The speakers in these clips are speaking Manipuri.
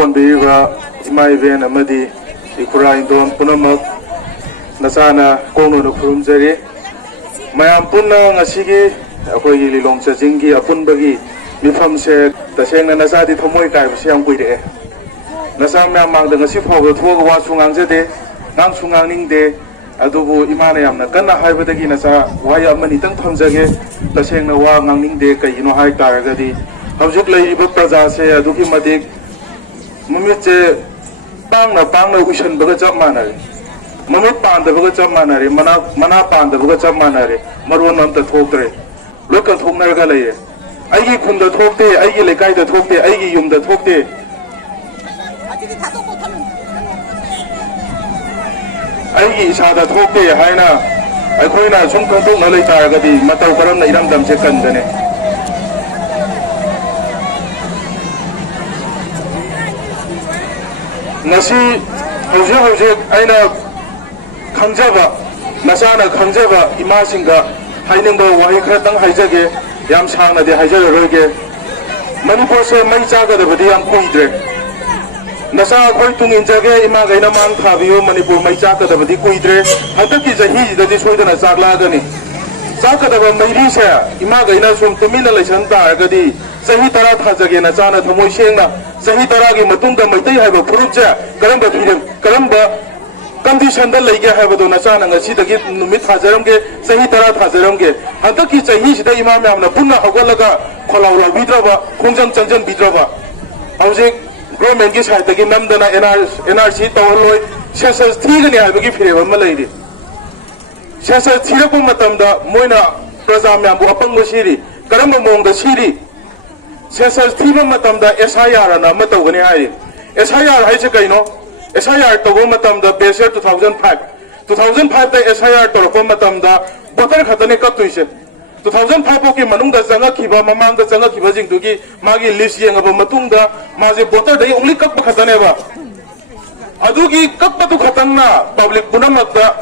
कोनबीबा इमा इबेन अमदी इखुरा इंदोन पुनमक नसाना कोंगनो खुरुमजरी मयाम पुन्ना ngasiगी अखोगी लिलोंग चजिंगी अपुनबगी मिफम से तसेंगना नसादी थमोय कायबसे याम कुइरे नसा म्याम मांगदा ngasi फावबो थोग वासु ngangjade ngamsu ngangningde adubu imana yamna kanna haibadagi nasa wai amani tang thamjage tasengna wa ngangningde kaino hai taragadi haujuk leiba praja se aduki madik mumitche pangna uishan baga chap manare mamut panda baga chap manare mana panda baga chap manare marwan amta thoktre lokal thoknarga leiye aigi khunda thokte aigi lekai da thokte aigi yumda thokte aigi isada thokte haina aikoina sum khontok na lei taragadi matau karam na iram dam se kandane ngasi hauze aina khangjaba nasana khangjaba ima singa hainingba wahi khara tang haijage yam sangna de haijaroge manipur se mai chaga da badi yam kuidre nasa khoi tung injage ima gaina man thabiyo manipur mai chaga da badi kuidre hadaki jahi da di soidana chakla gani chaka da mairi se ima gaina sum tumina laisan ta gadi sahi tara thajage na chana thamoi sengna sahi tara gi matungda maitai haiba phurupja karamba condition da leige haibado na chana ngasi dagi numit thajaramge sahi tara thajaramge hadaki sahi sida imam yamna punna hogolaga kholaula bidraba khongjang chanjan bidraba hauzik government ki side dagi namdana NRC tawloi census thigani haibagi phireba ma leidi census thirapo matamda moina praja myambu apangbo siri karamba mongda siri census thiba matamda SIR na matawgani hai SIR haise kaino SIR togo matamda base 2005 da SIR torko matamda voter khatane kattuise 2005 ki manungda janga khiba mamangda janga khiba jingdugi magi list yengaba matungda maje voter dai only kakpa khatane ba adugi kakpa tu khatangna public punamakta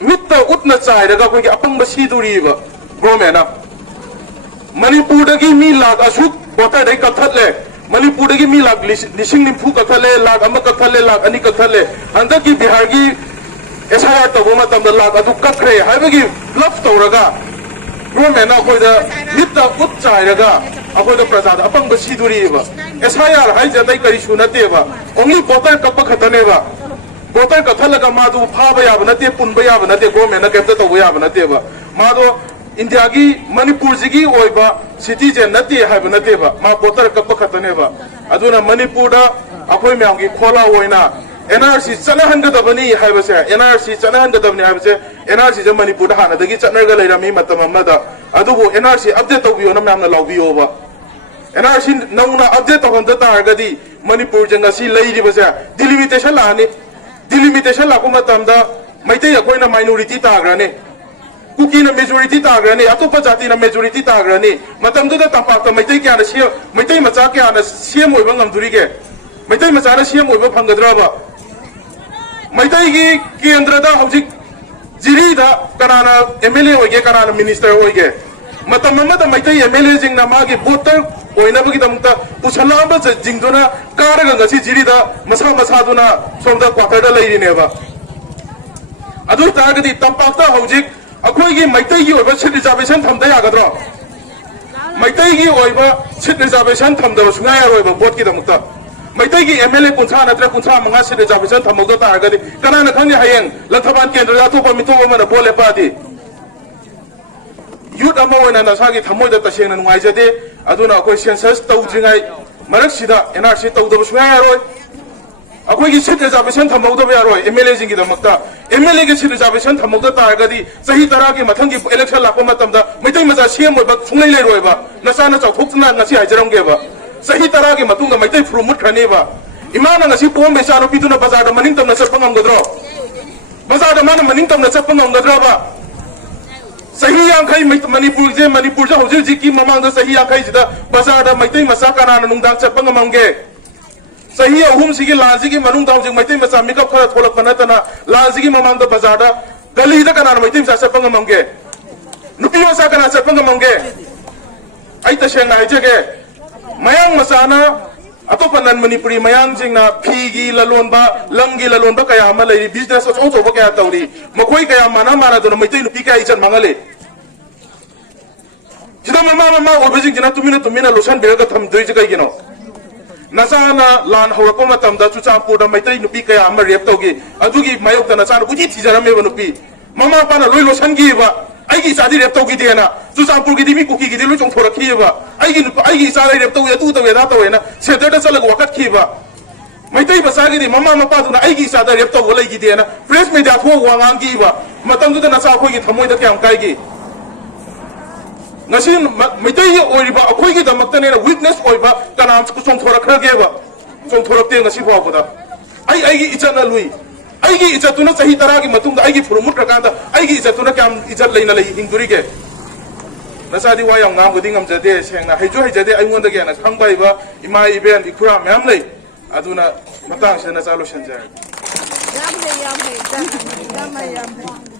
mitta utna chairaga koi apangba siduri ba bromena manipur dagi mi lag asuk voter dai kathatle manipur dagi mi lag lising nimfu kathale lag amma kathale lag ani kathale andaki bihar gi SIR togo matamda lag adu kakre haibagi bluff tawraga government akoi da mitta ut chairaga akoi da praja da apangba siduri ba SIR haija dai kari sunate ba only voter kakpa khatane ba voter kathalaga madu phaba yaba nate punba yaba nate government na kepta togo yaba nate ba madu India ki Manipur jigi oiba citizen nati haiba nate ba ma voter kakpa khatane ba aduna Manipur da akoi myam gi khola oina NRC chanahangadabani haibase NRC chanahangadabani haibase NRC je Manipur da hana dagi chanarga leirami matam amada adubu NRC update tawbiyo na myamna lawbiyo ba NRC nauna update tawhanda targadi Manipur je ngasi leiribase delimitation la ko matamda maitai akoina minority tagrane kuki na majority tagrane atopa jati na majority tagrane matamda da tampak maitai kya na sia maitai macha kya na sia moiba ngamduri ge maitai macha na sia moiba phangadra ba maitai gi kendra da hojik jiri da kanana MLA hoige kanana minister hoige matam mamada maitai MLA jing na magi voter oina bagi damta usala ba jing dona karaga ngasi jiri da masa duna somda quarter da leirine ba adu targadi tampak ta hojik अखोई की मैतई की ओइबा सीट रिजर्वेशन थमदा यागद्रो मैतई की ओइबा सीट रिजर्वेशन थमदा सुंगा यारोइबा वोट की दमुक्ता मैतई की MLA कुंसा नत्र कुंसा मंगा सीट रिजर्वेशन थमगदो तारगदि कनाना खंगनि हयें लंथबान केंद्र दा थोपा मिथो मना बोले पादी यूथ अमा ओइना नसागी थमोइदा तसेंगना नुंगाइजदे अदुना अखोई सेंसस तौद्रिंगाई मरकसिदा NRC तौदबो सुंगा यारोइ अखोई की सीट रिजर्वेशन थमगदो यारोइ MLA जिंगी दमक्ता MLA की सीट रिजर्वेशन थमगदो तारगदि सही तरह की मथंगी इलेक्शन लाको मतमदा मैतै मजा सीएम ओइबा सुंगलै लेरोइबा नसाना चौथोक्तना ngasi हाइजरमगेबा सही तरह की मतुंगा मैतै फ्रुमुट खनेबा इमाना ngasi पोम बेचारो पिदुना बाजार दा मनिंग तमना चप्पा ngamgadro बाजार दा माना मनिंग तमना चप्पा ngamgadro ba सही यांखै मणिपुर जे हौजिक जिकी ममांग दा सही यांखै जिदा बाजार दा मैतै मसा कानाना नुंगदां चप्पा ngamamge सही अहुम सिगी लांजिगी मनुंग दा हौजिक मैतै मसा मिकअप खरा थोलक फनतना लांजिगी ममांग दा बाजार दा गली दा कानाना मैतै मसा चप्पा ngamamge नुपी मसा काना चप्पा ngamamge ai ta shenga haijege mayang masana अतोप नन मणिपुरी मयांगजिंगना फीगी ललोनबा लंगी ललोनबा कया अमा लेरी बिजनेस अचौचौबा कया तौरी मखोई कया माना माना दोना मैतै नुपी कया इजन मांगले सिदा ममा ममा ओबजिंगना तुमिना लोसन बेरगा थमदोइ जगैगिनो नचाना लान हौरको मतमदा चुचापुरदा मैतै नुपी कया अमा रेप तौगी अदुगी मायोक्ता नचाना बुजी थिजरमेबा नुपी ममा पाना लोइ लोसनगीबा आइगी इचादी रेप तौगिदेना चुचापुरगी दिमी कुकीगी लोइ चोंथोरखीबा आइगी इचादी रेप तौगे तु तौगे दा तौवेना सेंटरदा चलग वाकटखीबा Meitei बसागिदी mama मपादुना आइगी इचादा rape तौगो लैगिदेना press media थो वांगांगीबा मतमदुदा नचा अखोइगी थमोइदा क्याम काइगी ngasi mitai oiba akhoi gi damakta ne weakness oiba kanam chongthora khageba chongthora te ngasi bawda ai gi ichana lui ai gi ichatuna chahi tara gi matungda ai gi furumut rakanda ai gi ichatuna kam ichat leina lei hingduri ge nasadi wa yang ngam guding am jade sengna haijo haijade ai ngonda ge na khangbai ba ima iben ikura myam lei aduna matang se na chalo shanjai yam le yam he yam